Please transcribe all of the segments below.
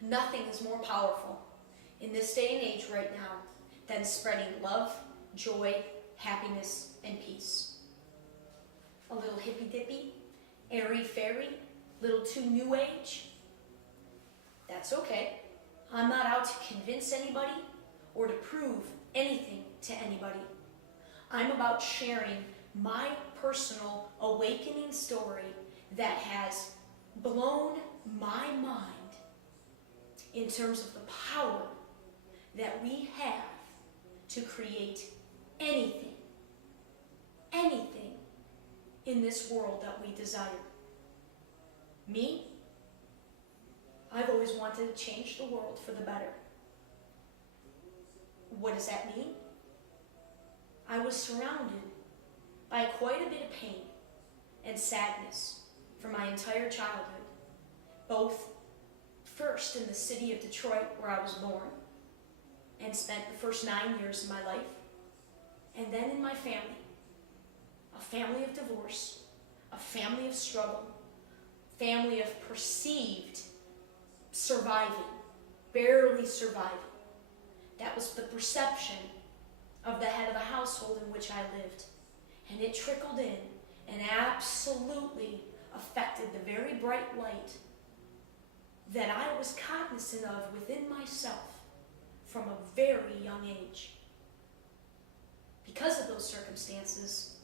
Nothing is more powerful in this day and age right now than spreading love, joy, happiness, and peace. A little hippy-dippy, airy-fairy, little too new age? That's okay. I'm not out to convince anybody or to prove anything to anybody. I'm about sharing my personal awakening story that has blown my mind in terms of the power that we have to create anything in this world that we desire. Me, I've always wanted to change the world for the better. What does that mean? I was surrounded by quite a bit of pain and sadness for my entire childhood, both first in the city of Detroit where I was born and spent the first 9 years of my life, and then in my family, a family of divorce, a family of struggle, family of perceived surviving, barely surviving. That was the perception of the head of the household in which I lived. And it trickled in and absolutely affected the very bright light that I was cognizant of within myself from a very young age. Because of those circumstances,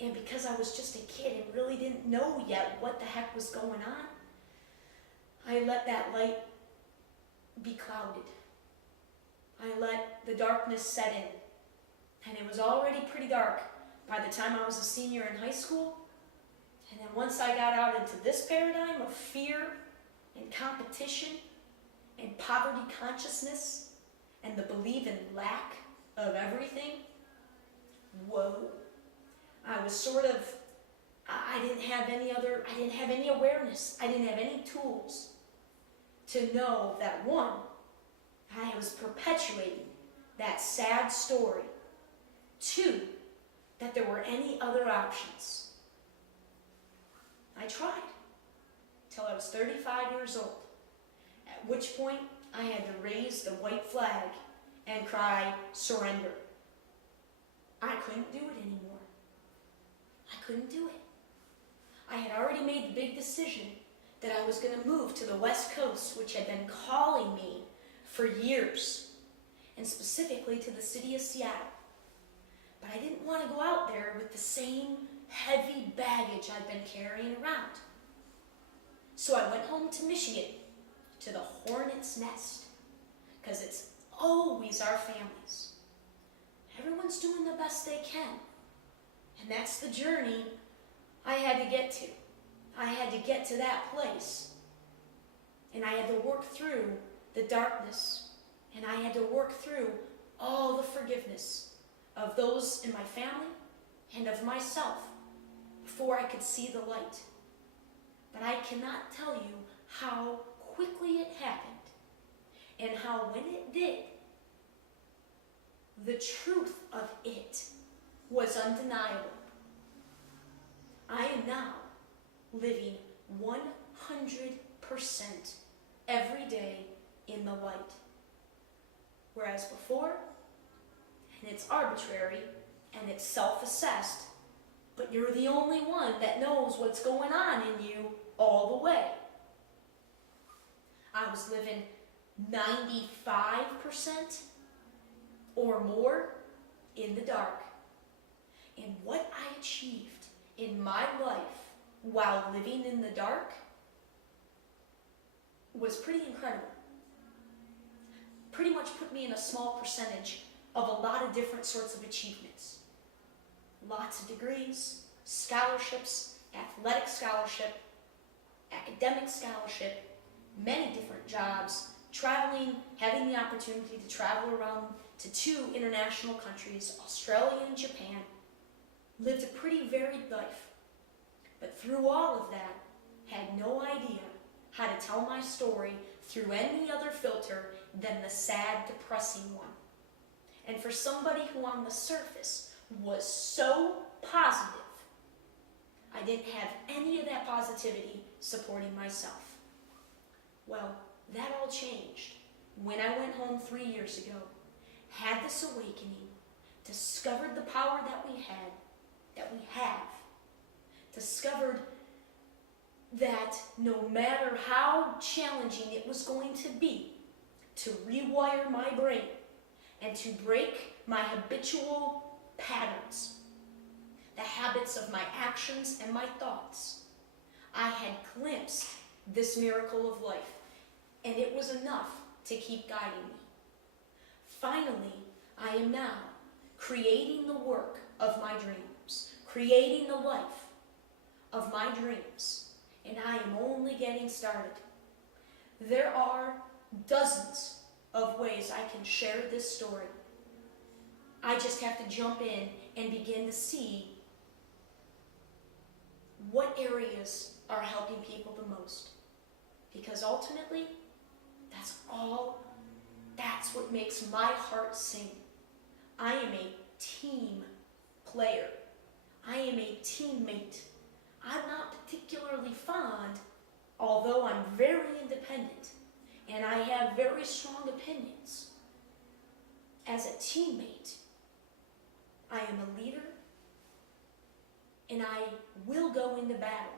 and because I was just a kid and really didn't know yet what the heck was going on, I let that light be clouded. I let the darkness set in. And it was already pretty dark by the time I was a senior in high school. And then once I got out into this paradigm of fear and competition and poverty consciousness and the belief in lack of everything, whoa. I was sort of, I didn't have any awareness. I didn't have any tools to know that, one, I was perpetuating that sad story. Two, that there were any other options. I tried till I was 35 years old, at which point I had to raise the white flag and cry, surrender. I couldn't do it anymore. I couldn't do it. I had already made the big decision that I was going to move to the West Coast, which had been calling me for years, and specifically to the city of Seattle. But I didn't want to go out there with the same heavy baggage I'd been carrying around. So I went home to Michigan, to the hornet's nest, because it's always our families. Everyone's doing the best they can. And that's the journey I had to get to. I had to get to that place. And I had to work through the darkness. And I had to work through all the forgiveness of those in my family and of myself before I could see the light. But I cannot tell you how quickly it happened and how when it did, the truth of it was undeniable. I am now living 100% every day in the light. Whereas before, and it's arbitrary and it's self-assessed, but you're the only one that knows what's going on in you all the way. I was living 95% or more in the dark. And what I achieved in my life while living in the dark was pretty incredible. Pretty much put me in a small percentage of a lot of different sorts of achievements. Lots of degrees, scholarships, athletic scholarship, academic scholarship, many different jobs, traveling, having the opportunity to travel around to 2 international countries, Australia and Japan. Lived a pretty varied life, but through all of that, had no idea how to tell my story through any other filter than the sad, depressing one. And for somebody who on the surface was so positive, I didn't have any of that positivity supporting myself. Well, that all changed when I went home 3 years ago, had this awakening, discovered the power that we have, discovered that no matter how challenging it was going to be to rewire my brain and to break my habitual patterns, the habits of my actions and my thoughts, I had glimpsed this miracle of life, and it was enough to keep guiding me. Finally, I am now creating the work of my dreams, creating the life of my dreams, and I am only getting started. There are dozens of ways I can share this story. I just have to jump in and begin to see what areas are helping people the most. Because ultimately, that's what makes my heart sing. I am a team player. I am a teammate. I'm not particularly fond, although I'm very independent, and I have very strong opinions. As a teammate, I am a leader, and I will go into battle.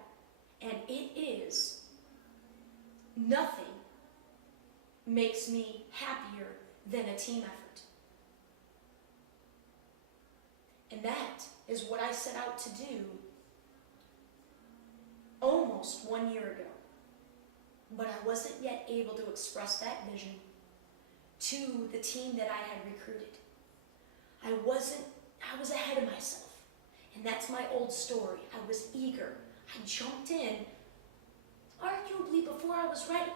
And it is nothing makes me happier than a team effort. And that is what I set out to do almost 1 year ago. But I wasn't yet able to express that vision to the team that I had recruited. I was ahead of myself. And that's my old story. I was eager. I jumped in, arguably before I was ready.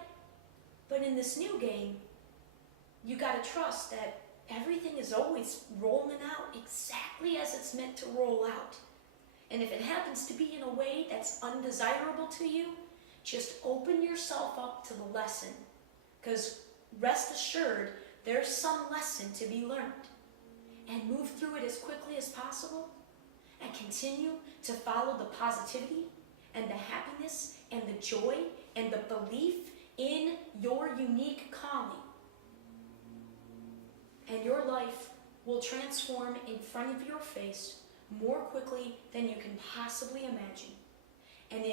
But in this new game, you gotta trust that everything is always rolling out exactly as it's meant to roll out. And if it happens to be in a way that's undesirable to you, just open yourself up to the lesson. Because rest assured, there's some lesson to be learned. And move through it as quickly as possible. And continue to follow the positivity and the happiness and the joy and the belief in your unique calling. And your life will transform in front of your face more quickly than you can possibly imagine. And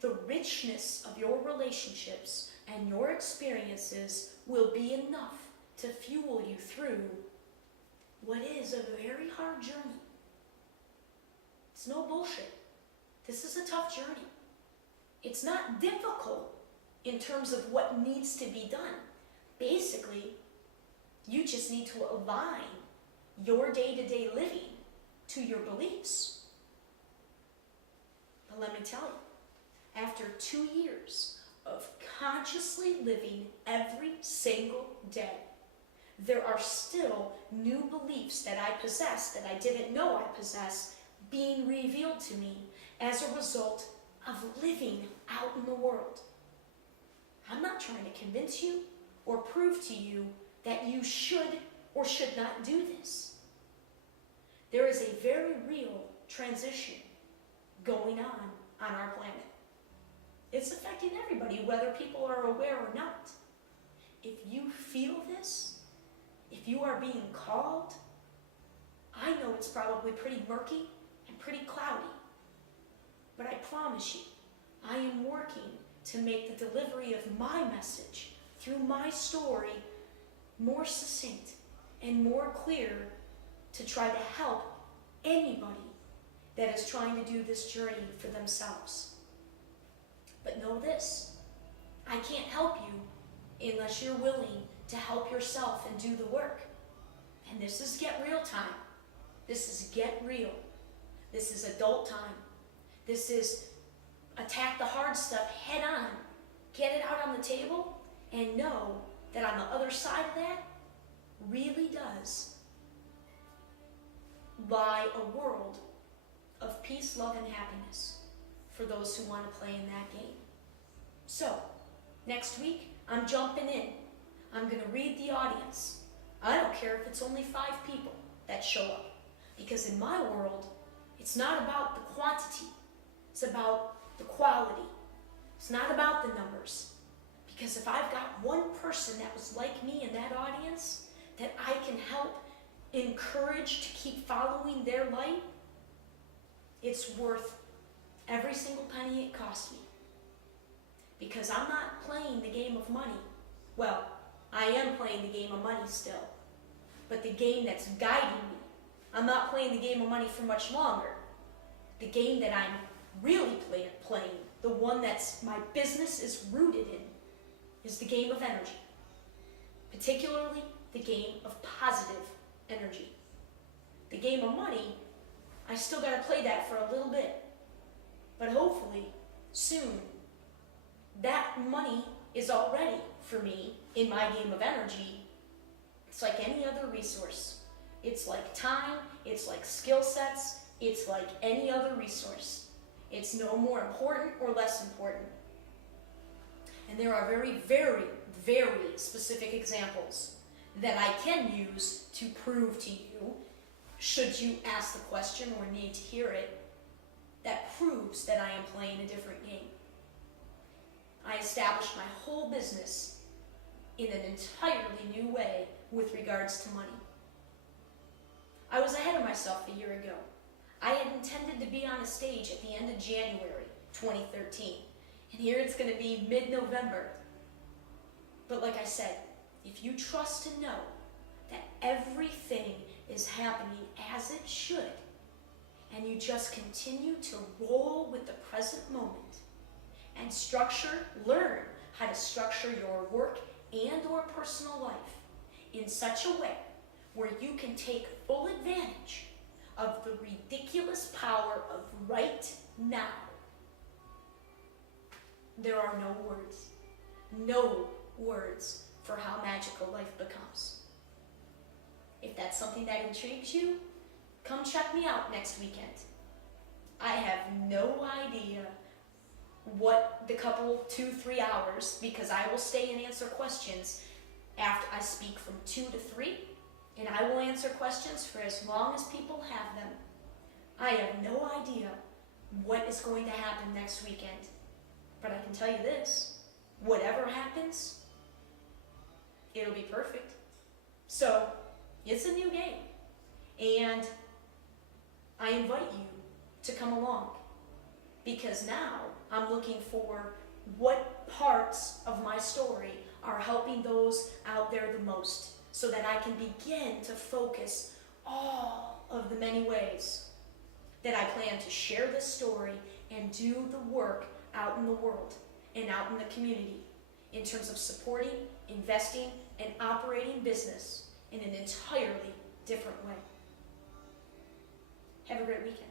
the richness of your relationships and your experiences will be enough to fuel you through what is a very hard journey. It's no bullshit. This is a tough journey. It's not difficult in terms of what needs to be done. Basically, you just need to align your day-to-day living to your beliefs. But let me tell you, after 2 years of consciously living every single day, there are still new beliefs that I possess that I didn't know I possess being revealed to me as a result of living out in the world. I'm not trying to convince you or prove to you that you should or should not do this. There is a very real transition going on our planet. It's affecting everybody, whether people are aware or not. If you feel this, if you are being called, I know it's probably pretty murky and pretty cloudy. But I promise you, I am working to make the delivery of my message through my story more succinct and more clear to try to help anybody that is trying to do this journey for themselves. But know this, I can't help you unless you're willing to help yourself and do the work. And this is get real time. This is get real. This is adult time. This is attack the hard stuff head on. Get it out on the table and know that on the other side of that really does lie a world of peace, love, and happiness for those who want to play in that game. So, next week, I'm jumping in. I'm going to read the audience. I don't care if it's only 5 people that show up. Because in my world, it's not about the quantity. It's about the quality. It's not about the numbers. Because Because if I've got one person that was like me in that audience that I can help encourage to keep following their light, it's worth every single penny it cost me. Because I'm not playing the game of money. Well, I am playing the game of money still, but the game that's guiding me. I'm not playing the game of money for much longer. The game that I'm really playing, the one that's my business is rooted in, is the game of energy. Particularly the game of positive energy. The game of money, I still gotta play that for a little bit. But hopefully, soon, that money is already for me in my game of energy. It's like any other resource. It's like time, it's like skill sets, it's like any other resource. It's no more important or less important. And there are very, very, very specific examples that I can use to prove to you, should you ask the question or need to hear it, that proves that I am playing a different game. I established my whole business in an entirely new way with regards to money. I was ahead of myself a year ago. I had intended to be on a stage at the end of January 2013, and here it's going to be mid-November. But like I said, if you trust to know that everything is happening as it should, and you just continue to roll with the present moment, and learn how to structure your work and or personal life in such a way where you can take full advantage of the ridiculous power of right now. There are no words for how magical life becomes. If that's something that intrigues you, come check me out next weekend. I have no idea what the couple 2-3 hours, because I will stay and answer questions after I speak from 2 to 3, and I will answer questions for as long as people have them. I have no idea what is going to happen next weekend, but I can tell you this: whatever happens, it'll be perfect. So it's a new game, and I invite you to come along, because now I'm looking for what parts of my story are helping those out there the most, so that I can begin to focus all of the many ways that I plan to share this story and do the work out in the world and out in the community in terms of supporting, investing, and operating business in an entirely different way. Have a great weekend.